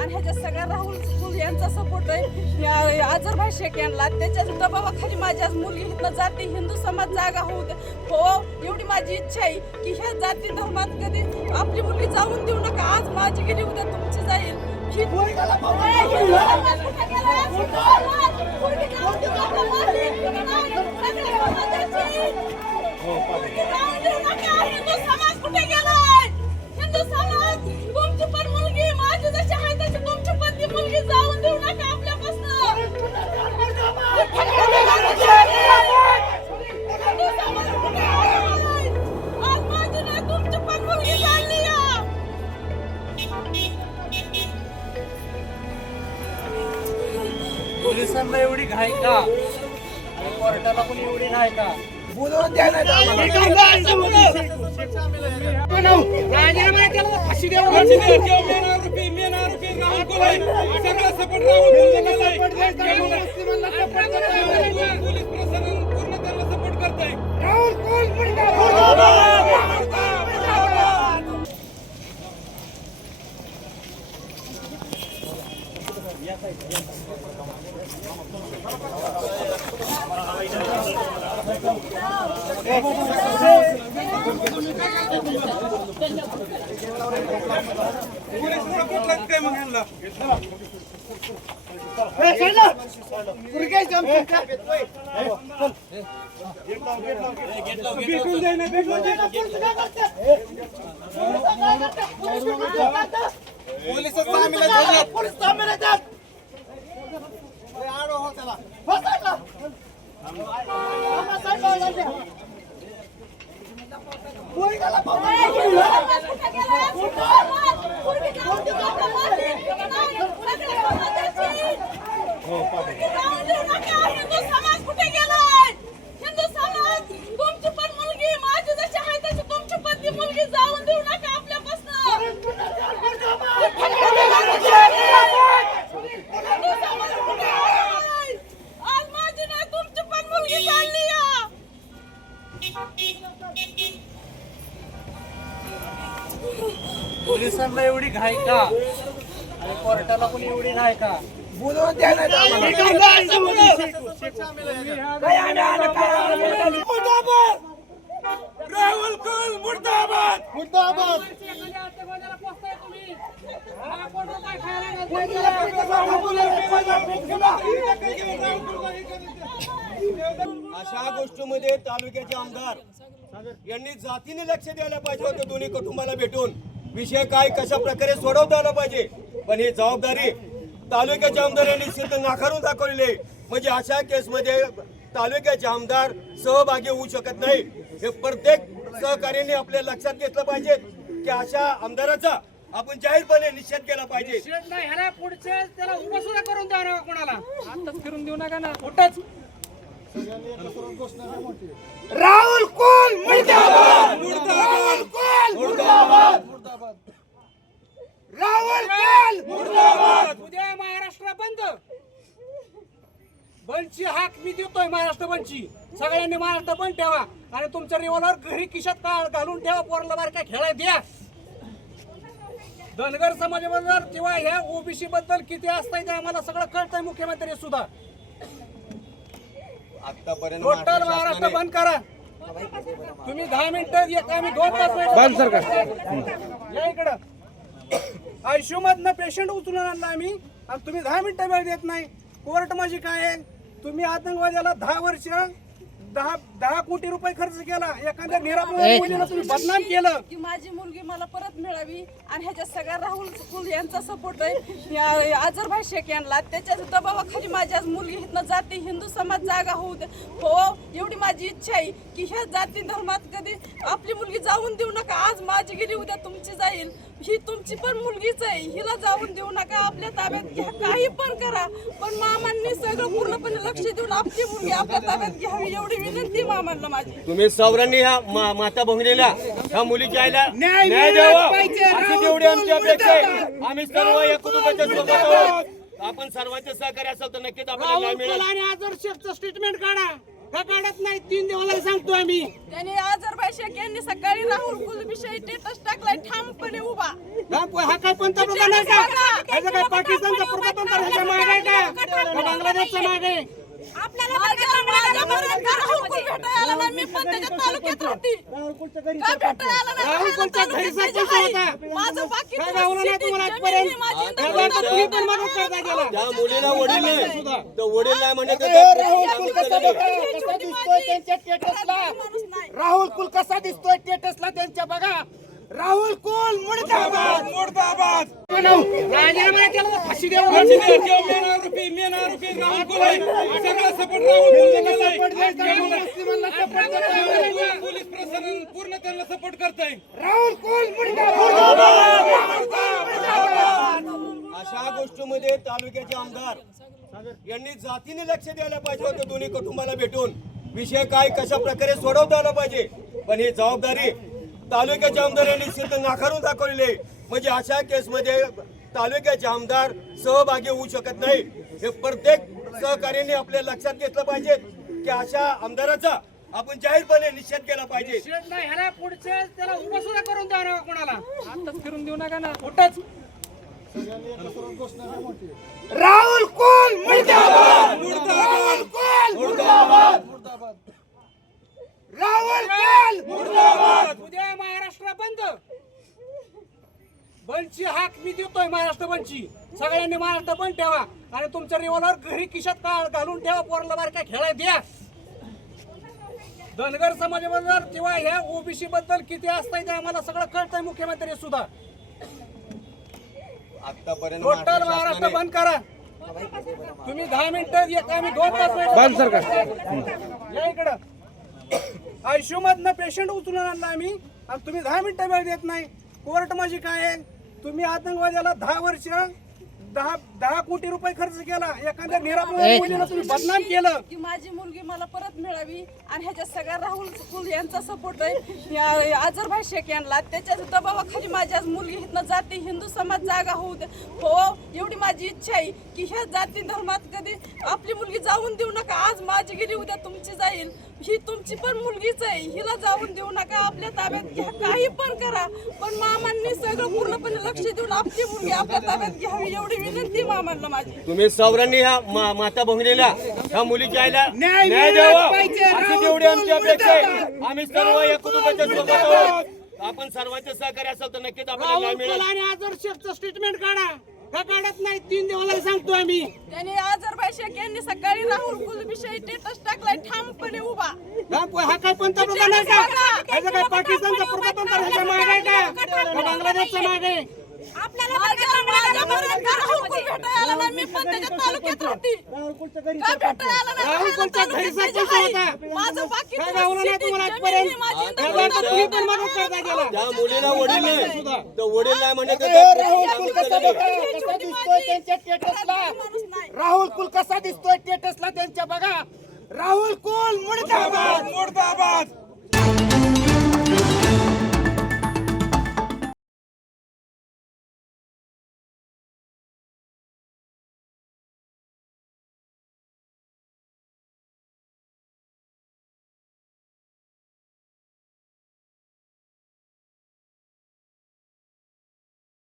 आणि ह्याच्या सगळ्या राहुल कुल यांचा सपोर्ट आहे. अझरभाई शेख यांना त्याच्याच दबावाखाली माझी आज मुलगी इथनं जाते, हिंदू समाज जागा होऊ दे. हो, एवढी माझी इच्छा आहे की ह्या जाती धर्मात कधी आपली मुलगी जाऊन देऊ नका. आज माझी गेली, उद्या तुमची जाईल. हिंदू समाज कुठे गेलाय? हिंदू समाज, तुमची पण मुलगी माझी जशी आहे तशी तुमची पण ती मुलगी जाऊन देऊ नका आपल्यापासून. आज माझी नाही, तुमची पण मुलगी चालली. पोलिसांना एवढी घाई का? कोर्टाला पण एवढी नाही का? बोलवून द्या नाही हिंदू समाज कुठे गेलाय? हिंदू समाज, तुमची पण मुलगी माझी जशी आहे तशी तुमची पण ती मुलगी जाऊन देऊ नका आपल्यापासून. आज माझी नाही, तुमची पण मुलगी चालली. पोलिसांना एवढी घाई का? आणि कोर्टाला पण एवढी नाही का? बोलवून द्या नाही राहुल कुल मुर्दाबाद मुर्दाबाद. अशा गोष्टीमध्ये तालुक्याचे आमदार यांनी जातीने लक्ष द्यायला पाहिजे होतं. दोन्ही कुटुंबाला भेटून विषय काय कशा प्रकारे सोडवता आला पाहिजे. पण ही जबाबदारी तालुक्याच्या आमदारांनी सिद्ध नाकारून दाखवलेली आहे. म्हणजे अशा केसमध्ये तालुक्याचे आमदार सहभागी होऊ शकत नाही. हे प्रत्येक सहकार्याने आपल्या लक्षात घेतलं पाहिजे की अशा आमदाराचा आपण जाहीरपणे निषेध केला पाहिजे. त्याला उभं सुद्धा करून द्या ना, कोणाला आताच फिरून देऊ नका ना. कुठंच राहुल कुल मुर्दाबाद मुर्दाबाद मुर्दाबाद मुर्दाबाद राहुल कुल मुर्दाबाद. उद्या महाराष्ट्र बंद. बंदची हाक मी देतोय, महाराष्ट्र बंदची. सगळ्यांनी महाराष्ट्र बंद ठेवा आणि तुमच्या रिव्हॉल्वर घरी खिशात घालून ठेवा. पोरला बारक्या खेळायला द्या. धनगर समाजाबद्दल किंवा ह्या ओबीसी बद्दल किती असतंय ते आम्हाला सगळं कळतंय. मुख्यमंत्री सुद्धा आतापर्यंत टोटल महाराष्ट्र बंद करा. तुम्ही 10 मिनिटं येत, आम्ही 2 तास बंद सरकार या इकडं. आयसीयू मधनं पेशंट उचलून आणला आम्ही आणि तुम्ही 10 मिनिटं वेळ देत नाही. कोर्ट माझी काय आहे? तुम्ही आतंकवाद्याला 10 वर्ष 10 कोटी रुपये खर्च केला. एखाद्या निरापराध मुलीला तुम्ही बदनाम केलं. की माझी मुलगी मला परत मिळावी आणि ह्याच्या सगळ्या राहुल कुल यांचा सपोर्ट आहे. अझरभाई शेख यांना त्याच्याच दबावाखाली माझी आज मुलगी इथनं जाते, हिंदू समाज जागा होऊ दे. हो, एवढी माझी इच्छा आहे की ह्या जाती धर्मात कधी आपली मुलगी जाऊन देऊ नका. आज माझी गेली, उद्या तुमची जाईल. ही तुमची पण मुलगीच आहे, हिला जाऊन देऊ नका. आपल्या ताब्यात घ्या, काही पण करा. पण मामांनी सगळं पूर्णपणे लक्ष देऊन आपली मुलगी आपल्या ताब्यात घ्यावी एवढी विनंती मामांना माझी. तुम्ही सौरांनी ह्या माता भगिनीला ह्या मुलीच्या आईला न्याय द्यावा अशी तेवढी आमची अपेक्षा आहे. आम्ही सर्व या कुटुंबाच्या सोबत आहोत. आपण सर्वांचे सहकार्य असेल तर नक्कीच आपल्याला न्याय मिळेल. आणि आदर्शचं स्टेटमेंट काढा. का काढत नाही? 3 दिवसाला सांगतो आम्ही. त्यांनी अझरभाई शेख यांनी सकाळी राहुल कुल विषयी स्टेटस टाकलाय ठामपणे उभा. हा काय पंतप्रधान आहे का? ह्याचं काय पाकिस्तानचा प्रजातंत्र ह्याच्या मागे आहे का बांगलादेशच्या मागे? माझ्या घरात का राहुल कुल भेटायला आला नाही? मी पण त्याच्या तालुक्यात राहते. का भेटायला आला नाही? राहुल कुलच्या घरी सरपंच होता. माझं बाकी काय गावलं नाही तुम्हाला आजपर्यंत? ह्याला तर तुम्ही पण मदत करता गेला. त्या मुलीला वडील नाही तर वडील नाही म्हणत राहुल कुल कसा दिसतोय त्यांच्या स्टेटसला? राहुल कुल कसा दिसतोय स्टेटसला त्यांच्या बघा. राहुल कुल मुर्दाबाद मुर्दाबाद. राजीनामा केला तर फाशी द्यावं. मेन आरोपी राहुल कुल आहे. सगळा सपोर्ट राहुल कुलला. पोलीस प्रशासन पूर्ण त्यांना सपोर्ट करतंय. राहुल कुल मुर्दाबाद. अशा गोष्टीमध्ये तालुक्याचे आमदार यांनी जातीने लक्ष द्यायला पाहिजे होतं. दोन्ही कुटुंबाला भेटून विषय काय कशा प्रकारे सोडवता आला पाहिजे. पण ही जबाबदारी तालुक्याच्या आमदारांनी सिद्ध नाकारून दाखवलेली आहे. म्हणजे अशा केसमध्ये तालुक्याचे आमदार सहभागी होऊ शकत नाही. हे प्रत्येक सहकार्याने आपल्या लक्षात घेतलं पाहिजे की अशा आमदाराचा आपण जाहीरपणे निषेध केला पाहिजे. ह्याला पुढचे त्याला उभं सुद्धा करून द्या ना कोणाला. आताच फिरून देऊ नका ना कुठंच. राहुल कुल मुर्दाबाद मुर्दाबाद मुर्दाबाद राहुल कुल मुर्दाबाद. उद्या महाराष्ट्र बंद. बंदची हाक मी देतोय. महाराष्ट्र बंदची सगळ्यांनी महाराष्ट्र बंद ठेवा आणि तुमच्या रिव्हॉल्वर घरी खिशात घालून ठेवा. पोरला बारक्या खेळायला द्या. धनगर समाजाबद्दल किंवा ह्या ओबीसी बद्दल किती असतंय ते आम्हाला सगळं कळतंय. मुख्यमंत्री सुद्धा आतापर्यंत टोटल महाराष्ट्र बंद करा. तुम्ही 10 मिनिटं आम्ही 2 तास या इकडं. आयसीयू मधनं पेशंट उचलून आणला आम्ही आणि तुम्ही 10 मिनिटं वेळ देत नाही. कोर्ट माझी काय आहे? तुम्ही आतंकवाद्याला 10 वर्ष 10 कोटी रुपये खर्च केला. एखाद्या निरापराध मुलीला तुम्ही बदनाम केलं. की माझी मुलगी मला परत मिळावी आणि ह्याच्यात सगळ्या राहुल कुल यांचा सपोर्ट आहे. आजरभाई शेख यांना त्याच्या दबावाखाली माझी आज मुलगी इथनं जाते. हिंदू समाज जागा होऊ दे. हो, एवढी माझी इच्छा आहे की ह्या जाती धर्मात कधी आपली मुलगी जाऊन देऊ नका. आज माझी गेली उद्या तुमची जाईल. ही तुमची पण मुलगीच आहे. हिला जाऊन देऊ नका. आपल्या ताब्यात घ्या. काही पण करा. पण मामांनी सगळं पूर्णपणे लक्ष देऊन आपली मुलगी आपल्या ताब्यात घ्यावी एवढी विनंती मामांना माझी. तुम्ही सौरांनी ह्या माता भगिनीला ह्या मुलीच्या आईला न्याय न्याय मिळाला द्यावा पाहिजे. अशी तेवढी आमची अपेक्षा आहे. आम्ही सर्व या कुटुंबाच्या सोबत आहोत. आपण सर्वांचे सहकार्य असेल तर नक्कीच आपल्याला न्याय राहुल मिळेल. कुल आणि आजर शेखचं स्टेटमेंट काढा. का काढत नाही? 3 दिवसाला सांगतो आम्ही. त्यांनी आजरभाई शेख यांनी सकाळी राहुल कुल विषयी स्टेटस टाकलाय ठामपणे उभा. हा काय पंतप्रधान आहे का? ह्याचं काय पाकिस्तानचा प्रजातंत्र ह्याच्या मागे आहे का बांगलादेशच्या मागे? माझ्या घरात का राहुल कुल भेटायला आला नाही? मी पण त्याच्या तालुक्यात राहते. का भेटायला आला नाही? राहुल कुलच्या घरी सरपंच होता. माझं बाकी काय गावलं नाही तुम्हाला आजपर्यंत? ह्याला तर तुम्ही पण मदत करता गेला. त्या मुलीला वडील नाही तर वडील नाही म्हणत राहुल कुल कसा दिसतोय त्यांच्या स्टेटसला? राहुल कुल कसा दिसतोय स्टेटसला त्यांच्या बघा. राहुल कुल मुर्दाबाद मुर्दाबाद